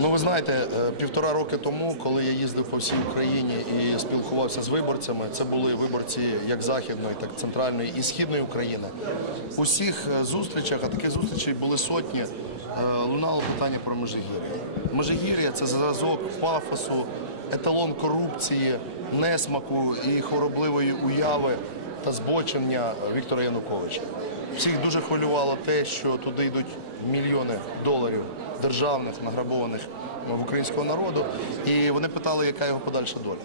Ну, ви знаєте, е, півтора роки тому, коли я їздив по всій Україні і спілкувався з виборцями, це були виборці як західної, так і центральної і східної України. У всіх е, зустрічах, а таких зустрічей були сотні, е, лунало питання про Межигір'я. Межигір'я це зразок пафосу, еталон корупції, несмаку і хоробливої уяви та збочення Віктора Януковича. Всіх дуже хвилювало те, що туди йдуть мільйони доларів державних награбованих в українського народу, і вони питали, яка його подальша доля.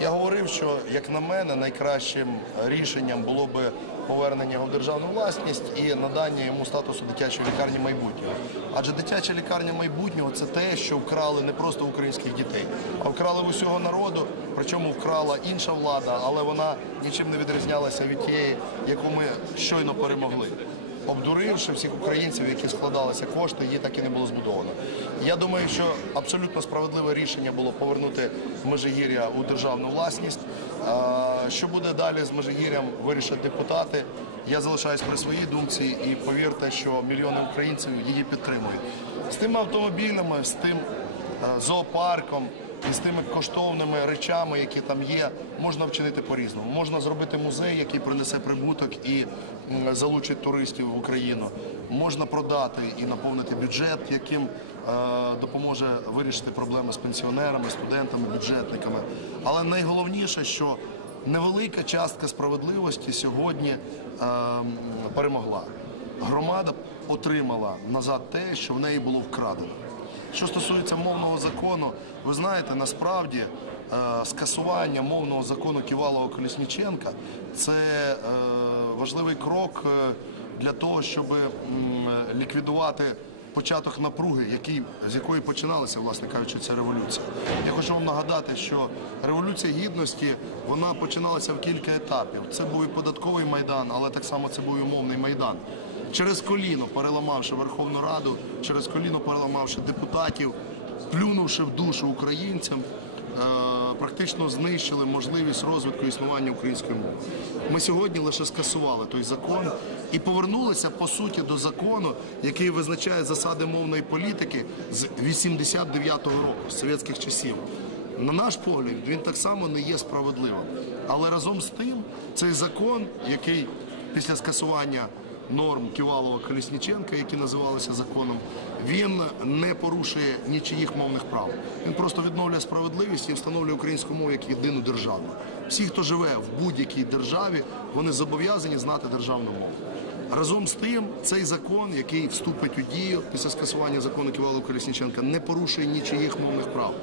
Я говорив, що як на мене, найкращим рішенням було би повернення його в державну власність і надання йому статусу дитячої лікарні майбутнього. Адже дитяча лікарня майбутнього це те, що вкрали не просто українських дітей, а вкрали усього народу. Причому вкрала інша влада, але вона нічим не відрізнялася від тієї, яку ми щойно перемогли обдуривши всіх українців, які складалися кошти, її так і не було збудовано. Я думаю, що абсолютно справедливе рішення було повернути Межигір'я у державну власність. Що буде далі з Межигір'ям, вирішать депутати. Я залишаюсь при своїй думці і повірте, що мільйони українців її підтримують. З тими автомобілями, з тим зоопарком і з тими коштовними речами, які там є, можна вчинити по-різному. Можна зробити музей, який принесе прибуток і залучить туристів в Україну. Можна продати і наповнити бюджет, яким е, допоможе вирішити проблеми з пенсіонерами, студентами, бюджетниками. Але найголовніше, що невелика частка справедливості сьогодні е, перемогла. Громада отримала назад те, що в неї було вкрадено. Що стосується мовного закону, ви знаєте, насправді е, скасування мовного закону Ківалова Колісніченка це е, важливий крок е, для того, щоб ліквідувати початок напруги, який, з якої починалася, власне кажучи, ця революція. Я хочу вам нагадати, що революція гідності вона починалася в кілька етапів. Це був і податковий майдан, але так само це був і мовний майдан. Через коліно переламавши Верховну Раду, через коліно переламавши депутатів, плюнувши в душу українцям, е, практично знищили можливість розвитку існування української мови. Ми сьогодні лише скасували той закон і повернулися по суті до закону, який визначає засади мовної політики з 89-го року, з совєтських часів. На наш погляд, він так само не є справедливим. Але разом з тим, цей закон, який після скасування норм Ківалова Колісніченка, які називалися законом, він не порушує нічиїх мовних прав. Він просто відновлює справедливість і встановлює українську мову як єдину державну. Всі, хто живе в будь-якій державі, вони зобов'язані знати державну мову. Разом з тим, цей закон, який вступить у дію після скасування закону Ківалова Колісніченка, не порушує нічиїх мовних прав.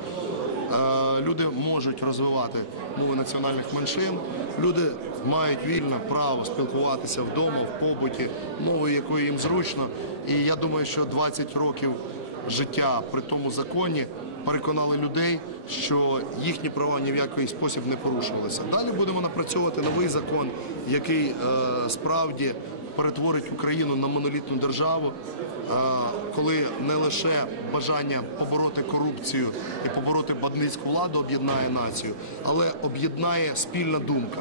Е, Люди можуть розвивати мови національних меншин. Люди мають вільне право спілкуватися вдома, в побуті, мовою, якою їм зручно. І я думаю, що 20 років життя при тому законі переконали людей, що їхні права ні в який спосіб не порушувалися. Далі будемо напрацьовувати новий закон, який е, справді перетворить Україну на монолітну державу, е, коли не лише бажання побороти корупцію і побороти бандитську владу об'єднає націю, але об'єднає спільна думка.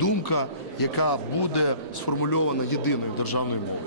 Думка, яка буде сформульована єдиною державною мовою.